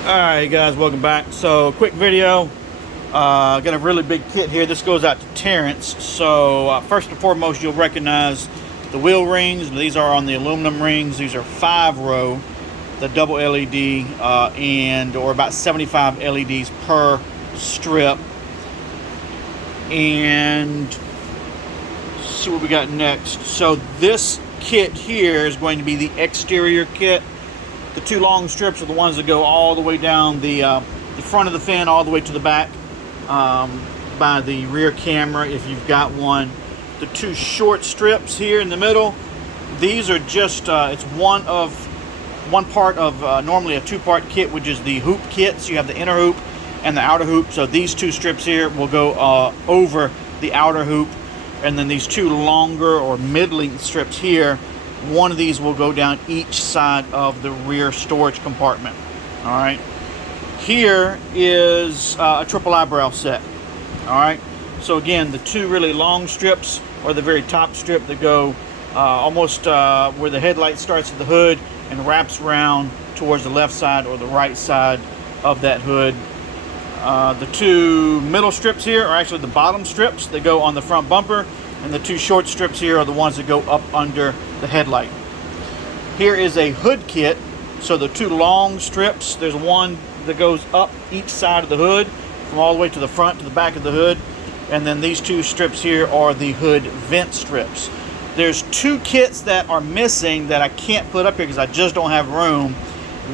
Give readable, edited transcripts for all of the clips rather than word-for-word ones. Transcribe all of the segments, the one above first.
Alright guys, welcome back. So quick video. Got a really big kit here. This goes out to Terrence. So first and foremost, you'll recognize the wheel rings. These are on the aluminum rings. These are 5-row, the double LED, or about 75 LEDs per strip. And let's see what we got next. So this kit here is going to be the exterior kit. The two long strips are the ones that go all the way down the front of the fin, all the way to the back by the rear camera if you've got one. The two short strips here in the middle, these are just it's one part of normally a two-part kit, which is the hoop kit. So you have the inner hoop and the outer hoop. So these two strips here will go over the outer hoop, and then these two longer or mid-length strips here, one of these will go down each side of the rear storage compartment. All right, here is a triple eyebrow set. All right, so again, the two really long strips are the very top strip that go almost where the headlight starts at the hood and wraps around towards the left side or the right side of that hood. The two middle strips here are actually the bottom strips that go on the front bumper, and the two short strips here are the ones that go up under the headlight. Here is a hood kit. So the two long strips, there's one that goes up each side of the hood from all the way to the front to the back of the hood, and then these two strips here are the hood vent strips. There's two kits that are missing that I can't put up here because I just don't have room.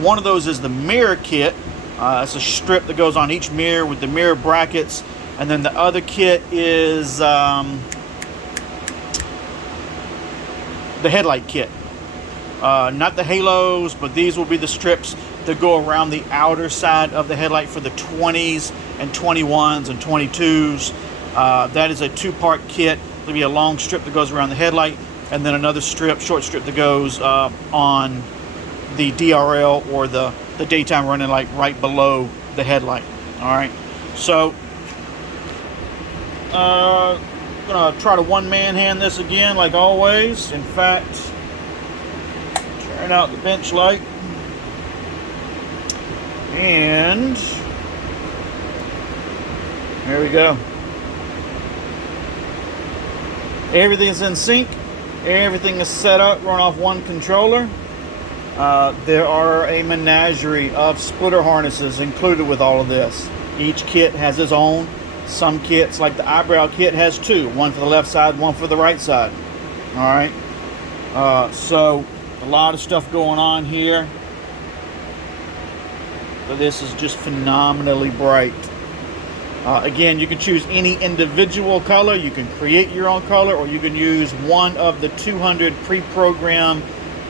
One of those is the mirror kit. It's a strip that goes on each mirror with the mirror brackets, and then the other kit is the headlight kit. Not the halos, but these will be the strips that go around the outer side of the headlight for the 20s and 21s and 22s. That is a two-part kit. There'll be a long strip that goes around the headlight, and then another strip, short strip, that goes on the DRL or the daytime running light right below the headlight. All right, so gonna try to one-man hand this again like always. In fact, turn out the bench light, and there we go. Everything is in sync. Everything is set up, run off one controller. There are a menagerie of splitter harnesses included with all of this. Each kit has its own. Some kits, like the eyebrow kit, has two. One for the left side, one for the right side. All right. So a lot of stuff going on here. But this is just phenomenally bright. Again, you can choose any individual color. You can create your own color, or you can use one of the 200 pre-programmed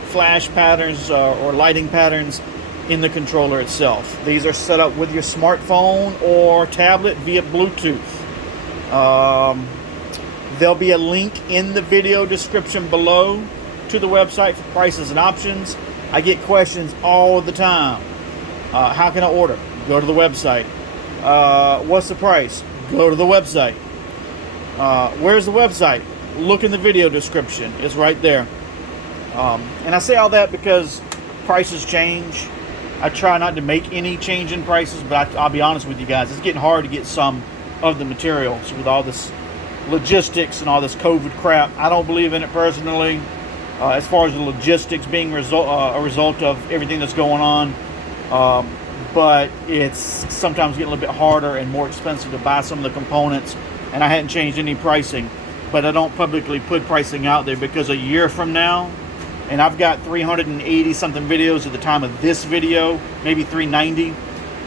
flash patterns or lighting patterns in the controller itself. These are set up with your smartphone or tablet via Bluetooth. There'll be a link in the video description below to the website for prices and options. I get questions all the time. How can I order? Go to the website. What's the price? Go to the website. Where's the website? Look in the video description. It's right there. And I say all that because prices change. I try not to make any change in prices, but I'll be honest with you guys, it's getting hard to get some of the materials with all this logistics and all this COVID crap. I don't believe in it personally, as far as the logistics being a result of everything that's going on. But it's sometimes getting a little bit harder and more expensive to buy some of the components, and I hadn't changed any pricing. But I don't publicly put pricing out there because a year from now, and I've got 380 something videos at the time of this video, maybe 390.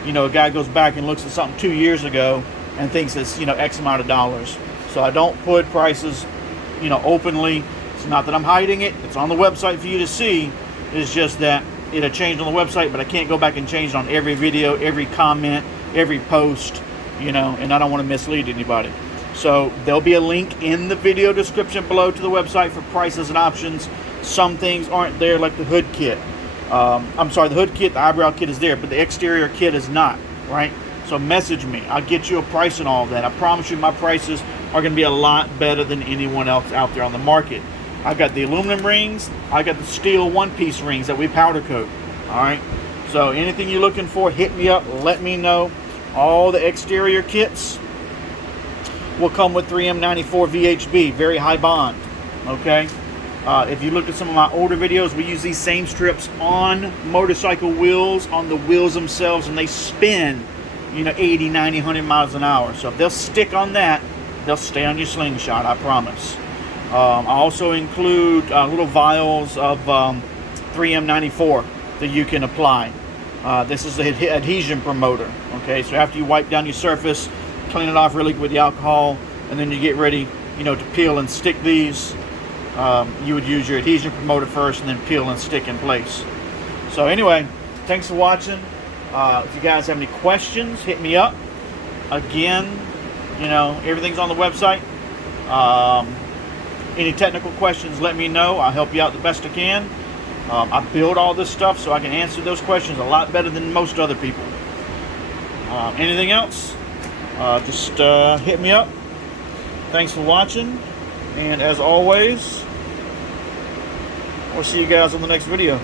You know, a guy goes back and looks at something 2 years ago and thinks it's, X amount of dollars. So I don't put prices, openly. It's not that I'm hiding it. It's on the website for you to see. It's just that it'll change on the website, but I can't go back and change it on every video, every comment, every post, and I don't want to mislead anybody. So there'll be a link in the video description below to the website for prices and options. Some things aren't there, like the hood kit. I'm sorry, the hood kit, the eyebrow kit is there, but the exterior kit is not, right? So message me. I'll get you a price and all of that. I promise you my prices are going to be a lot better than anyone else out there on the market. I got the aluminum rings. I got the steel one-piece rings that we powder coat. All right. So anything you're looking for, hit me up, let me know. All the exterior kits will come with 3M94 VHB, very high bond. Okay. If you look at some of my older videos, we use these same strips on motorcycle wheels, on the wheels themselves, and they spin, 80, 90, 100 miles an hour. So if they'll stick on that, they'll stay on your Slingshot, I promise. I also include little vials of 3M94 that you can apply. This is the adhesion promoter. Okay, so after you wipe down your surface, clean it off really good with the alcohol, and then you get ready, to peel and stick these. You would use your adhesion promoter first and then peel and stick in place. So anyway, thanks for watching. If you guys have any questions, hit me up. Again, everything's on the website. Any technical questions, let me know. I'll help you out the best I can. I build all this stuff so I can answer those questions a lot better than most other people. Anything else, just hit me up. Thanks for watching. And as always, we'll see you guys on the next video.